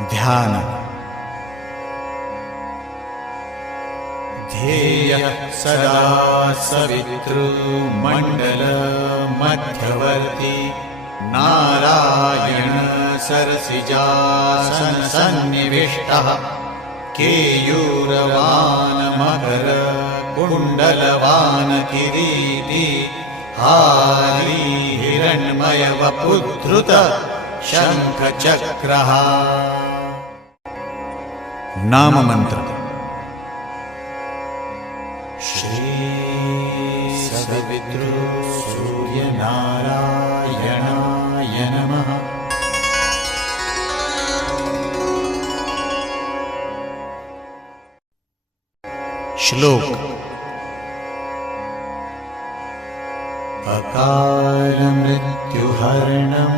ध्यान। ध्येयः सदा सवितृमण्डलमध्यवर्ती नारायण सरसिजासन सन्निविष्टः केयूरवान् मकर कुण्डलवान् किरीटी हारी हिरण्मय वपुधृत शंखचक्रः। नाम मंत्र। श्री सवितृ सूर्य नारायणाय नमः। श्लोक। अकाल मृत्युहरणं